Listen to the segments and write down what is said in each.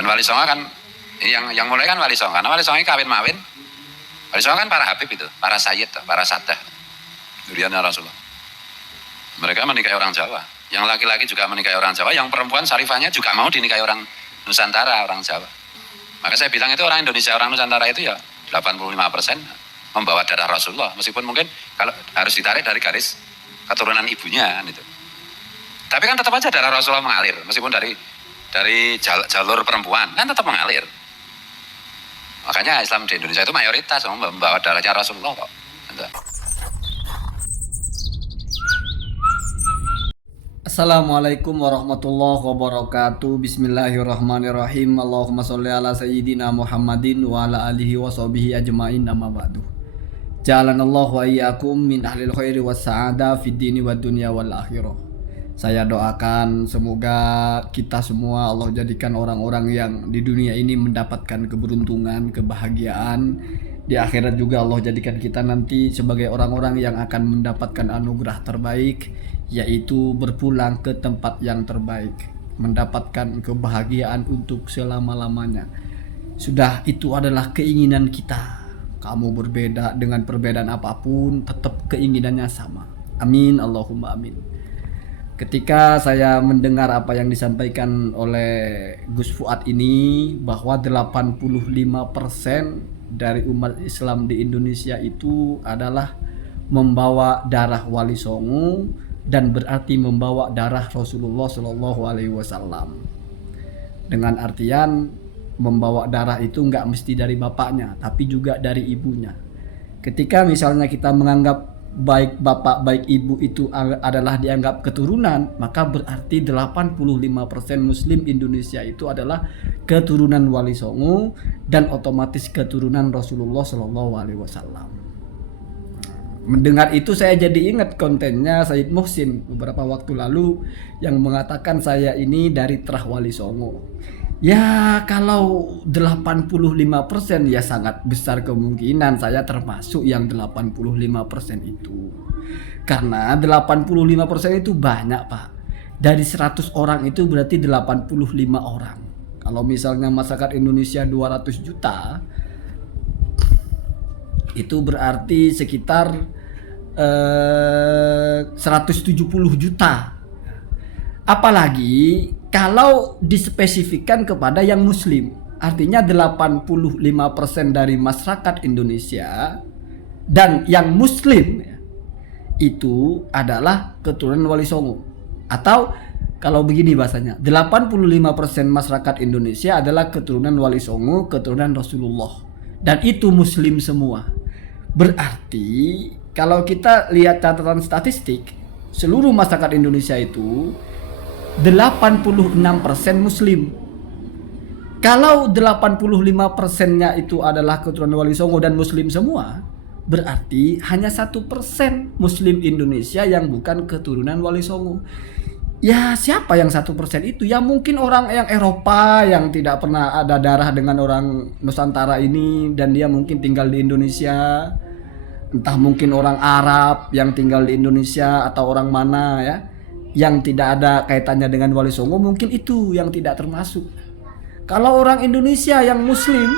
Dan Wali Songo kan yang mulai kan Wali Songo, karena Wali Songo kawin mawin. Wali Songo kan para habib itu, para sayyid, para sadah, duriannya Rasulullah. Mereka menikahi orang Jawa. Yang laki-laki juga menikahi orang Jawa, yang perempuan syarifahnya juga mau dinikahi orang Nusantara, orang Jawa. Maka saya bilang itu orang Indonesia, orang Nusantara itu ya 85% membawa darah Rasulullah. Meskipun mungkin kalau harus ditarik dari garis keturunan ibunya gitu. Tapi kan tetap aja darah Rasulullah mengalir, meskipun dari jalur perempuan kan tetap mengalir. Makanya Islam di Indonesia itu mayoritas membawa darahnya Rasulullah kok. Assalamualaikum warahmatullahi wabarakatuh. Bismillahirrahmanirrahim. Allahumma sholli ala sayyidina Muhammadin wa ala alihi wa sahbihi ajma'in, amma ba'du. Jalanallahu wa iyyakum min ahlil khairi was sa'ada fid dini wad dunya wal akhirah. Saya doakan semoga kita semua Allah jadikan orang-orang yang di dunia ini mendapatkan keberuntungan, kebahagiaan. Di akhirat juga Allah jadikan kita nanti sebagai orang-orang yang akan mendapatkan anugerah terbaik, yaitu berpulang ke tempat yang terbaik, mendapatkan kebahagiaan untuk selama-lamanya. Sudah, itu adalah keinginan kita. Kamu berbeda dengan perbedaan apapun, tetap keinginannya sama. Amin, Allahumma amin. Ketika saya mendengar apa yang disampaikan oleh Gus Fuad ini, bahwa 85% dari umat Islam di Indonesia itu adalah membawa darah Wali Songo, dan berarti membawa darah Rasulullah Shallallahu Alaihi Wasallam. Dengan artian membawa darah itu nggak mesti dari bapaknya, tapi juga dari ibunya. Ketika misalnya kita menganggap baik bapak baik ibu itu adalah dianggap keturunan, maka berarti 85% Muslim Indonesia itu adalah keturunan Wali Songo dan otomatis keturunan Rasulullah Shallallahu Alaihi Wasallam. Mendengar itu saya jadi ingat kontennya Sayyid Muhsin beberapa waktu lalu yang mengatakan saya ini dari terah Wali Songo. Ya kalau 85% ya sangat besar kemungkinan saya termasuk yang 85% itu. Karena 85% itu banyak, Pak. Dari 100 orang itu berarti 85 orang. Kalau misalnya masyarakat Indonesia 200 juta, itu berarti sekitar 170 juta. Apalagi kalau dispesifikkan kepada yang muslim, artinya 85% dari masyarakat Indonesia dan yang muslim itu adalah keturunan Wali Songo. Atau kalau begini bahasanya, 85% masyarakat Indonesia adalah keturunan Wali Songo, keturunan Rasulullah, dan itu muslim semua. Berarti kalau kita lihat catatan statistik, seluruh masyarakat Indonesia itu 86% muslim. Kalau 85%-nya itu adalah keturunan Wali Songo dan muslim semua, berarti hanya 1% muslim Indonesia yang bukan keturunan Wali Songo. Ya siapa yang 1% itu? Ya mungkin orang yang Eropa yang tidak pernah ada darah dengan orang Nusantara ini, dan dia mungkin tinggal di Indonesia. Entah mungkin orang Arab yang tinggal di Indonesia atau orang mana ya, yang tidak ada kaitannya dengan Wali Songo, mungkin itu yang tidak termasuk. Kalau orang Indonesia yang muslim,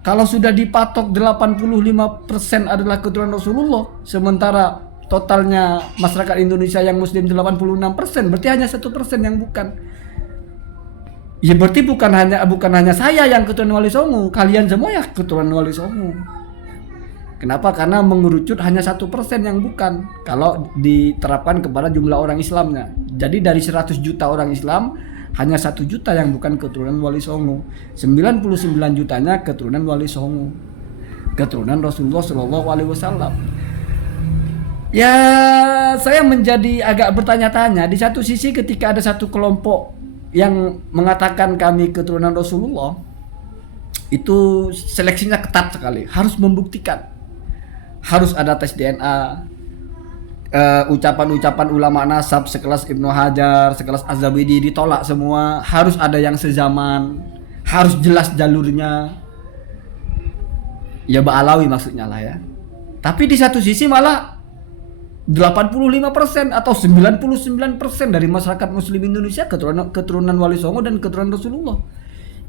kalau sudah dipatok 85% adalah keturunan Rasulullah, sementara totalnya masyarakat Indonesia yang muslim 86%, berarti hanya 1% yang bukan. Ya berarti bukan hanya saya yang keturunan Wali Songo, kalian semua ya keturunan Wali Songo. Kenapa? Karena mengerucut hanya 1% yang bukan kalau diterapkan kepada jumlah orang Islamnya. Jadi dari 100 juta orang Islam, hanya 1 juta yang bukan keturunan Wali Songo. 99 jutanya keturunan Wali Songo, keturunan Rasulullah Shallallahu Alaihi Wasallam. Ya saya menjadi agak bertanya-tanya. Di satu sisi ketika ada satu kelompok yang mengatakan kami keturunan Rasulullah, itu seleksinya ketat sekali, harus membuktikan. Harus ada tes DNA, ucapan-ucapan ulama nasab sekelas Ibnu Hajar, sekelas Az-Zabidi ditolak semua. Harus ada yang sezaman, harus jelas jalurnya. Ya Ba'alawi maksudnya lah ya. Tapi di satu sisi malah 85% atau 99% dari masyarakat muslim Indonesia keturunan Wali Songo dan keturunan Rasulullah.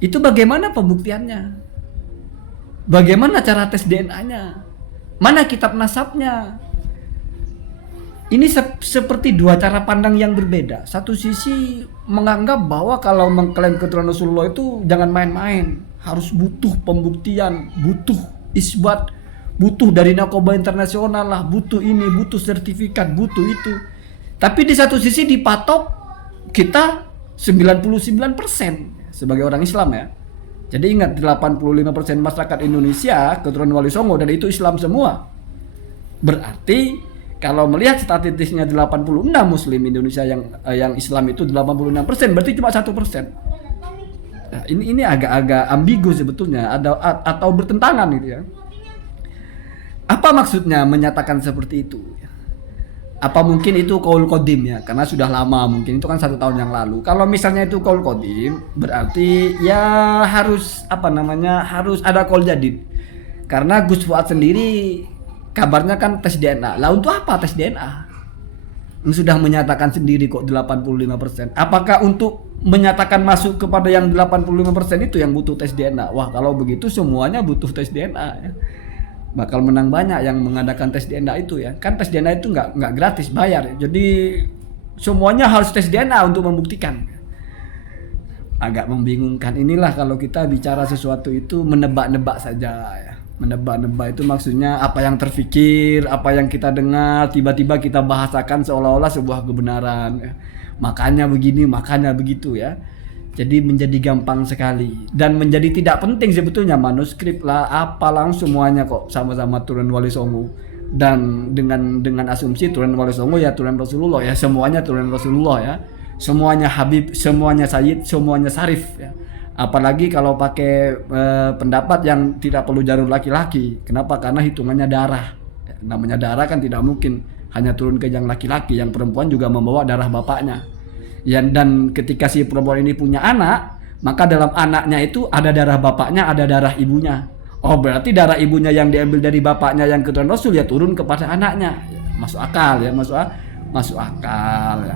Itu bagaimana pembuktiannya? Bagaimana cara tes DNA-nya? Mana kitab nasabnya? Ini seperti dua cara pandang yang berbeda. Satu sisi menganggap bahwa kalau mengklaim keturunan Rasulullah itu jangan main-main, harus butuh pembuktian, butuh isbat, butuh dari Narkoba Internasional lah, butuh ini, butuh sertifikat, butuh itu. Tapi di satu sisi dipatok kita 99% sebagai orang Islam ya. Jadi ingat 85% masyarakat Indonesia keturunan Wali Songo dan itu Islam semua. Berarti kalau melihat statistiknya 86 Muslim Indonesia yang Islam itu 86%, berarti cuma 1%. Nah, ini agak-agak ambigu sebetulnya, atau bertentangan gitu ya. Apa maksudnya menyatakan seperti itu? Apa mungkin itu qaul qadim ya, karena sudah lama, mungkin itu kan 1 tahun yang lalu. Kalau misalnya itu qaul qadim, berarti ya harus harus ada qaul jadid. Karena Gus Fuad sendiri kabarnya kan tes DNA. Lah untuk apa tes DNA? Yang sudah menyatakan sendiri kok 85%. Apakah untuk menyatakan masuk kepada yang 85% itu yang butuh tes DNA? Wah, kalau begitu semuanya butuh tes DNA ya. Bakal menang banyak yang mengadakan tes DNA itu ya. Kan tes DNA itu nggak gratis, bayar ya. Jadi semuanya harus tes DNA untuk membuktikan. Agak membingungkan. Inilah kalau kita bicara sesuatu itu menebak-nebak saja ya. Menebak-nebak itu maksudnya apa yang terfikir, apa yang kita dengar, tiba-tiba kita bahasakan seolah-olah sebuah kebenaran ya. Makanya begini, makanya begitu ya. Jadi menjadi gampang sekali dan menjadi tidak penting sebetulnya manuskrip lah apalah semuanya kok sama-sama turun Wali Songo, dan dengan asumsi turun Wali Songo ya turun Rasulullah ya, semuanya turun Rasulullah ya, semuanya Habib, semuanya Sayyid, semuanya Sarif ya. Apalagi kalau pakai pendapat yang tidak perlu jalur laki-laki. Kenapa? Karena hitungannya darah ya, namanya darah kan tidak mungkin hanya turun ke yang laki-laki, yang perempuan juga membawa darah bapaknya. Ya, dan ketika si perempuan ini punya anak, maka dalam anaknya itu ada darah bapaknya, ada darah ibunya. Oh, berarti darah ibunya yang diambil dari bapaknya yang keturunan Rasul ya turun kepada anaknya. Ya, masuk akal ya, masuk akal ya.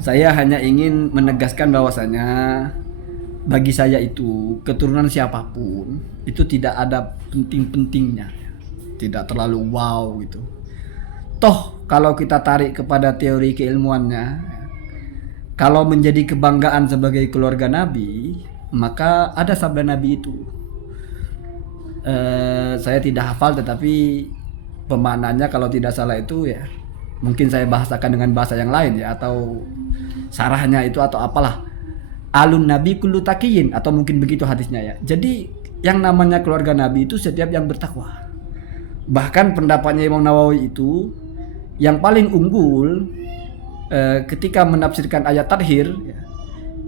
Saya hanya ingin menegaskan bahwasanya bagi saya itu keturunan siapapun itu tidak ada penting-pentingnya. Tidak terlalu wow gitu. Toh kalau kita tarik kepada teori keilmuannya, kalau menjadi kebanggaan sebagai keluarga Nabi, maka ada sabda Nabi itu. Saya tidak hafal, tetapi pemaknaannya kalau tidak salah itu ya, mungkin saya bahasakan dengan bahasa yang lain ya, atau sarahnya itu atau apalah. Alun Nabi kullu taqiyin, atau mungkin begitu hadisnya ya. Jadi yang namanya keluarga Nabi itu setiap yang bertakwa. Bahkan pendapatnya Imam Nawawi itu yang paling unggul ketika menafsirkan ayat tathir ya,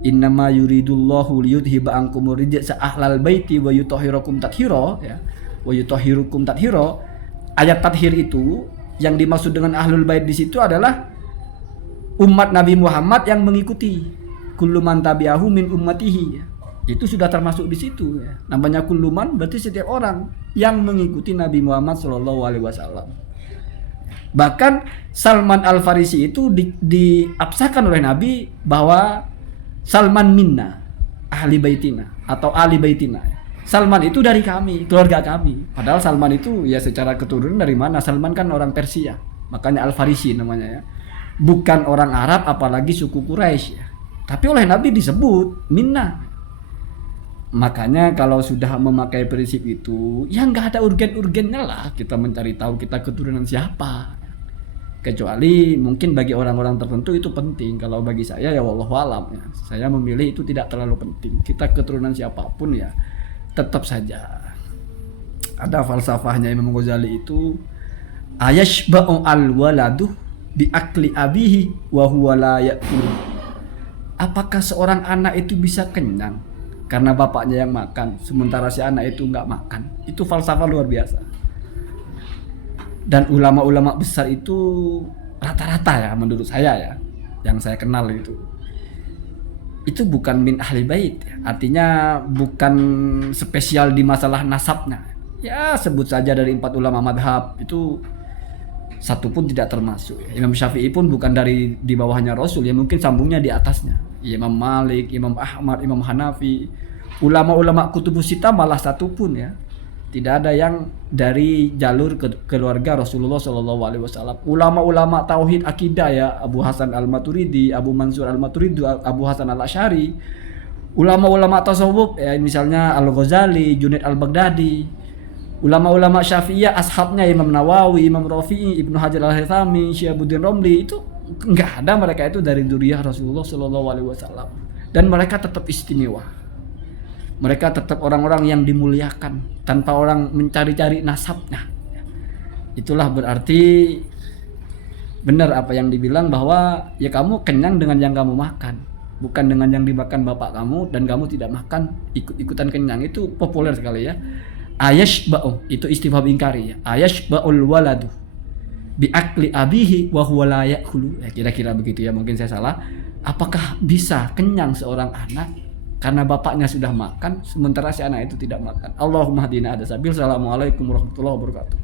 innama yuridullahu liyudhiba ankumur rijsa ahlal baiti wa yutahhirakum tathira ya, wa yutahhirukum tathira. Ayat tathir itu yang dimaksud dengan ahlul bait di situ adalah umat Nabi Muhammad yang mengikuti kullu man tabi'ahu min ummatihi ya. Itu sudah termasuk di situ ya. Namanya kullu man berarti setiap orang yang mengikuti Nabi Muhammad sallallahu alaihi wasallam. Bahkan Salman Al-Farisi itu diabsahkan oleh Nabi bahwa Salman minna ahli baitina atau ahli baitina. Salman itu dari kami, keluarga kami. Padahal Salman itu ya secara keturunan dari mana? Salman kan orang Persia, makanya Al-Farisi namanya ya. Bukan orang Arab apalagi suku Quraisy ya. Tapi oleh Nabi disebut minna. Makanya kalau sudah memakai prinsip itu, ya nggak ada urgen-urgennya lah kita mencari tahu kita keturunan siapa. Kecuali mungkin bagi orang-orang tertentu itu penting. Kalau bagi saya ya wallahualam ya, saya memilih itu tidak terlalu penting. Kita keturunan siapapun ya tetap saja ada falsafahnya Imam Ghazali itu, ayashba'u al-waladu bi akli abihi wa huwa la ya'kul. Apakah seorang anak itu bisa kenyang karena bapaknya yang makan sementara si anak itu nggak makan? Itu falsafah luar biasa. Dan ulama-ulama besar itu rata-rata ya menurut saya ya, yang saya kenal itu bukan min ahli bait ya. Artinya bukan spesial di masalah nasabnya ya, sebut saja dari 4 ulama madhab itu satu pun tidak termasuk ya. Imam Syafi'i pun bukan dari di bawahnya Rasul ya, mungkin sambungnya di atasnya. Imam Malik, Imam Ahmad, Imam Hanafi, ulama-ulama kutubus sita malah satu pun ya tidak ada yang dari jalur keluarga Rasulullah Shallallahu Alaihi Wasallam. Ulama-ulama tauhid akidah ya, Abu Hasan Al Maturidi, Abu Mansur Al Maturidi, Abu Hasan Al Asy'ari. Ulama-ulama tasawuf ya, misalnya Al Ghazali, Junaid Al Baghdadi. Ulama-ulama Syafi'iyah, ashabnya Imam Nawawi, Imam Rafi'i, Ibnu Hajar Al Haythami, Syihabuddin Romli, itu enggak ada mereka itu dari dzurriyyah Rasulullah Shallallahu Alaihi Wasallam. Dan mereka tetap istimewa. Mereka tetap orang-orang yang dimuliakan tanpa orang mencari-cari nasabnya. Itulah berarti benar apa yang dibilang bahwa ya kamu kenyang dengan yang kamu makan, bukan dengan yang dimakan bapak kamu dan kamu tidak makan ikut-ikutan kenyang. Itu populer sekali ya. Ayashba'u itu istifham ingkari ya. Ayashba'ul waladu bi akli abihi wa huwa la ya'kulu. Ya, kira-kira begitu ya, mungkin saya salah. Apakah bisa kenyang seorang anak karena bapaknya sudah makan sementara si anak itu tidak makan? Allahumma hadina ada sabil. Assalamualaikum warahmatullahi wabarakatuh.